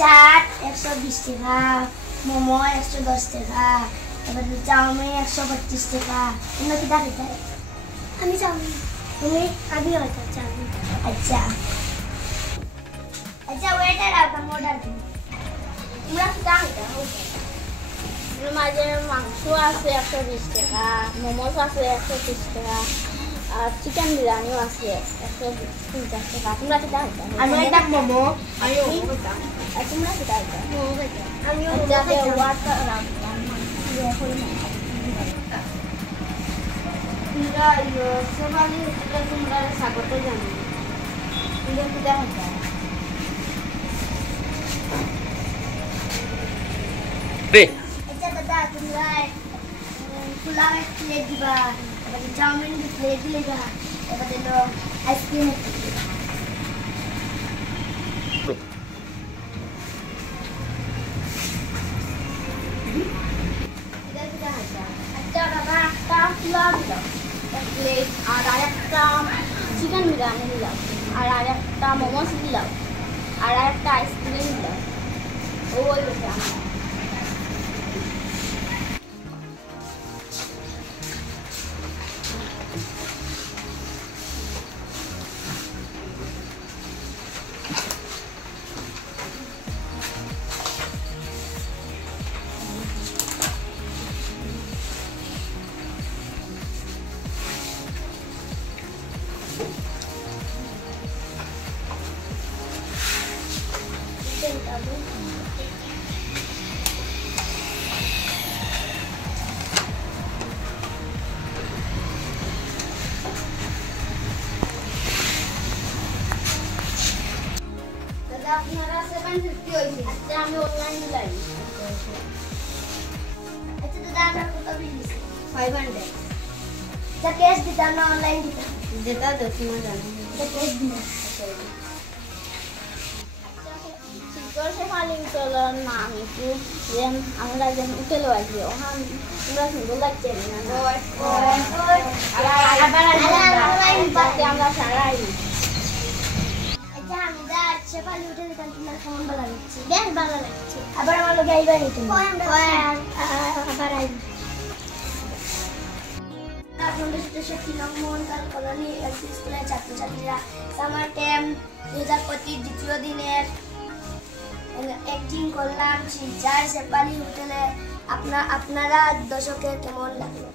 চাট 120 টাকা, মোমো 110 টাকা, তারপরে চাউমিন 125 টাকা। তোমরা কি দাঁড়িয়ে খাই? আমি চাউমিন। তুমি? আমি হয়তো চাউমিন। আচ্ছা আচ্ছা, ওয়েটার আমি অর্ডার দিই। তোমরা কি দাঁড়িয়ে খাও? এর মাঝে মাংস আছে 120 টাকা, মোমোস আছে 130 টাকা, আর চিকেন বিরিয়ানিও আছে 150 টাকা। তোমরা কি দাঁড়িয়ে খাও? আমি একটা মোমো। আমি মোমো খেতাম। আর তোমরা কি দাঁড়িয়ে খাও? মোমো খেতাম। আমি মোমো খেতাম। ওয়াটার রাখতাম। তোমরা সবাই তোমরা স্বাগত জানাই। তোমরা কি দাঁড়িয়ে খাও? আচ্ছা দাদা, তোমরা পোলাও এক প্লেট দিবা, তারপরে চাউমিন দু প্লেট দিবা, তারপরে আইসক্রিম এক প্লেট দিবা। আচ্ছা দাদা, একটা পোলাও দিলাম এক প্লেট, আর আরেকটা চিকেন বিরিয়ানি দিলাম, আর আরেকটা মোমোস দিলাম, আর আরেকটা আইসক্রিম দিলাম। ওই বেশি আমার আপনারা 750 হয়েছে। আচ্ছা আমি অনলাইন দিলাই। আচ্ছা দাদা, আমরা কত বিল দিছি? 500। আচ্ছা ক্যাশ দিতাম না অনলাইন দিতাম? যেটা দোকানে জানি এটা ক্যাশ দিতাম। চিকর সে খালি চলো না আমি একটু যেন আমরা যেন উঠেলো আসি ওখান তোমরা সুন্দর লাগছে না? আমরা সারাই শেফালি উঠে দিতাম। তোমার কেমন ভালো লাগছে? বেশ ভালো লাগছে। আবার আমার লোক আইবা নি তুমি? আবার আইবা। আপনাদের সাথে 3 নং মোহনকাল কলোনি এলপি স্কুলের ছাত্রছাত্রীরা সামার ক্যাম্প 2025 দ্বিতীয় দিনের অ্যাক্টিং করলাম শিলচর শেফালি হোটেলে। আপনারা দর্শকের কেমন লাগলো?